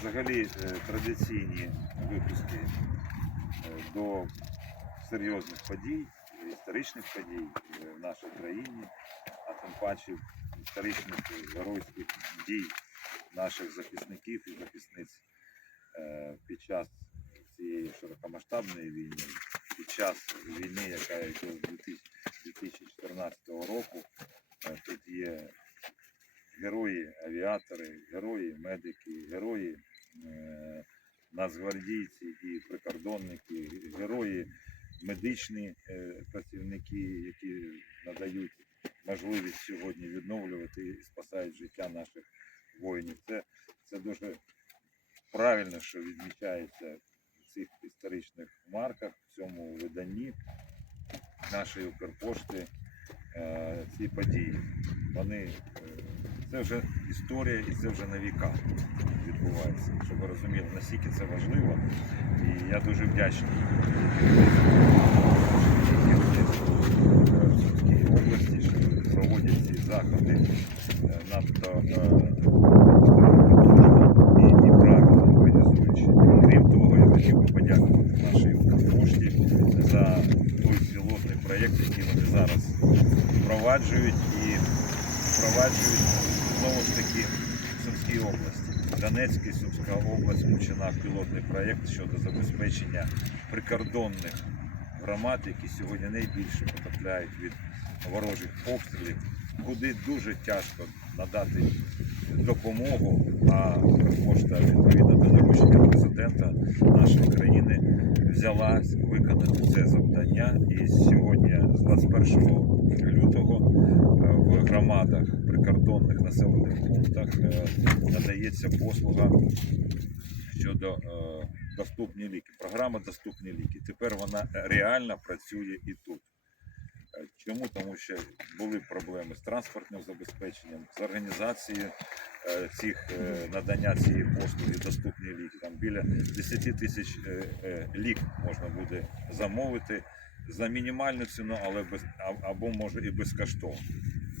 взагалі е, традиційні випуски е, до серйозних подій, історичних подій е, в нашій країні, а тим паче історичних геройських дій наших захисників і захисниць під час цієї широкомасштабної війни, під час війни, яка йде з 2000 2014 року. Тут є герої авіатори, герої медики, герої нацгвардійці і прикордонники, герої медичні е, працівники, які надають можливість сьогодні відновлювати і спасають життя наших воїнів. Це, це дуже правильно, що відмічається в цих історичних марках, в цьому виданні нашої Укрпошти е, ці події. Вони е, це вже історія і це вже на віка відбувається. Щоб ви розуміли, наскільки це важливо. І я дуже вдячний Сумській області, що проводять ці заходи е, надто е, і, і правильно організуючи. Крім того, я хотів би подякувати нашій Укрпошті за той пілотний проєкт, який вони зараз впроваджують і впроваджують знову ж таки в Сумській області. Донецька і Сумська область включена в пілотний проєкт щодо забезпечення прикордонних громад, які сьогодні найбільше потрапляють від ворожих обстрілів, куди дуже тяжко надати допомогу, а Укрпошта відповідно до доручення президента нашої країни взялась виконати це завдання. І сьогодні, з 21 лютого, громадах прикордонних населених пунктах е, надається послуга щодо е, доступні ліки. Програма Доступні ліки. Тепер вона реально працює і тут. Е, Чому? Тому що були проблеми з транспортним забезпеченням, з організацією цих надання цієї послуги доступні ліки. Там біля 10 тисяч лік можна буде замовити за мінімальну ціну, але без або може і безкоштовно.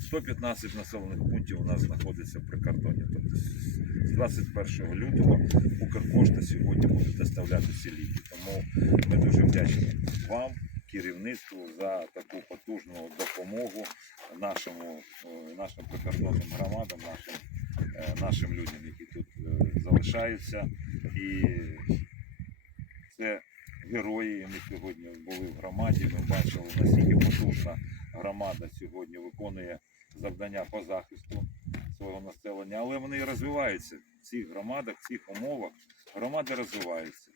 115 населених пунктів у нас знаходиться в прикордоні. Тобто з з 21 лютого Укрпошта сьогодні буде доставляти ці ліки. Тому ми дуже вдячні вам, керівництву, за таку потужну допомогу нашому, е, нашим прикордонним громадам, нашим, е, нашим людям, які тут е, залишаються. І це герої. Ми сьогодні були в громаді. Ми бачили, наскільки потужна громада сьогодні виконує завдання по захисту свого населення, але вони і розвиваються в цих громадах, в цих умовах. Громади розвиваються.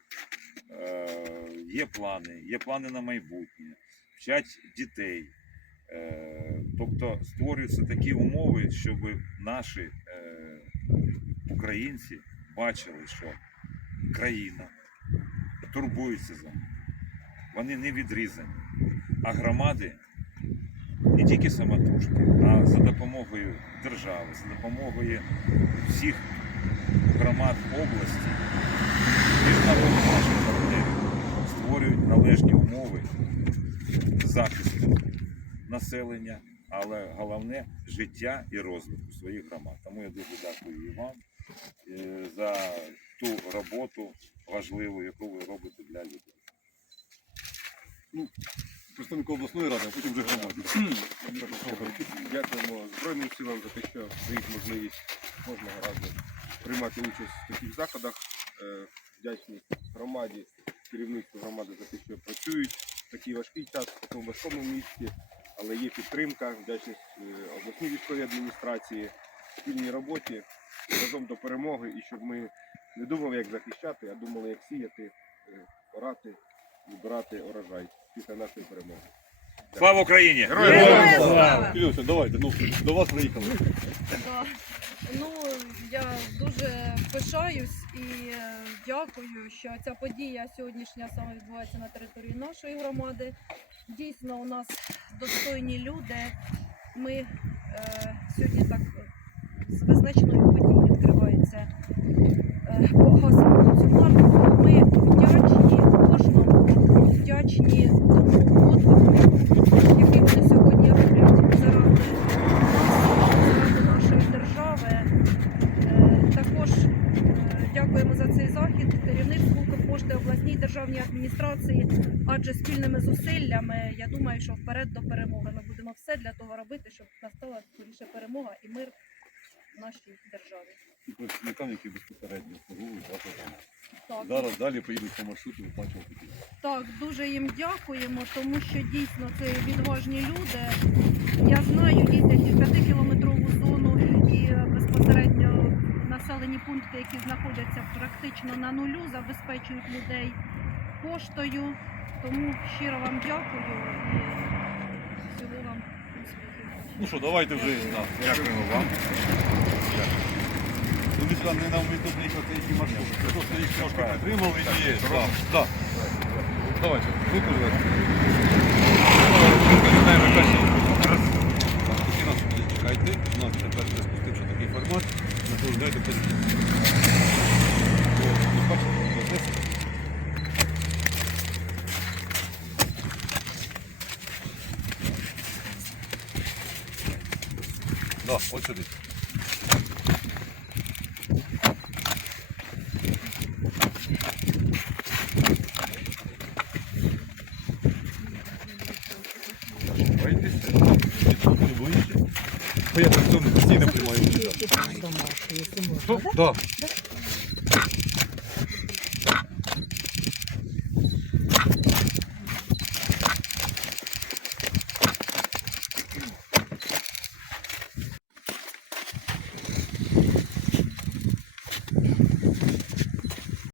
Е, є плани, є плани на майбутнє, вчать дітей. Е, тобто створюються такі умови, щоб наші е, українці бачили, що країна турбується за них. Вони не відрізані. А громади тільки самотужки, а за допомогою держави, за допомогою всіх громад області, міжнародних наших партнерів створюють належні умови захисту населення, але головне життя і розвитку своїх громад. Тому я дуже дякую і вам е, за ту роботу важливу, яку ви робите для людей. Представник обласної ради, а потім вже громади. Дякуємо Збройним силам за те, що дають можливість кожного разу приймати участь в таких заходах. Е, Вдячність громаді, керівництву громади за те, що працюють в такий важкий час, в такому важкому місті, але є підтримка, вдячність е, обласній військовій адміністрації, спільній роботі разом до перемоги і щоб ми не думали, як захищати, а думали, як сіяти, е, орати і брати урожай після нашої перемоги. Слава Україні! Героям слава! Ілюша, давайте, ну, до вас приїхали. Да. Ну, я дуже пишаюсь і е, дякую, що ця подія сьогоднішня саме відбувається на території нашої громади. Дійсно, у нас достойні люди. Ми е, сьогодні так з визначною подією відкривається е, погасимо цю марку. Ми вдячні кожному, вдячні тому подвигу, який вони сьогодні роблять заради нас, заради нашої держави. Е, Також е, дякуємо за захід керівництву Укрпошти обласній державній адміністрації, адже спільними зусиллями я думаю, що вперед до перемоги ми будемо все для того робити, щоб настала скоріше перемога і мир в нашій державі. І працівникам, які безпосередньо слугують вашу. Так. Зараз далі поїдуть по маршруту виплачувати пільги. Так, дуже їм дякуємо, тому що дійсно це відважні люди. Я знаю, їздять 5-кілометрову зону і безпосередньо населені пункти, які знаходяться практично на нулю, забезпечують людей поштою. Тому щиро вам дякую і всього вам успіхів. Ну що, давайте вже. на. Дякуємо вам. Ну, ми сюди не нам ми тут приїхати які маршрути. Просто їх трошки підтримали і є. Так, так. Давайте, виконуйте. Поки нас чекайте. У нас тепер вже такий формат. На то Да, ось сюди. Бо я так цьому постійно приймаю участь.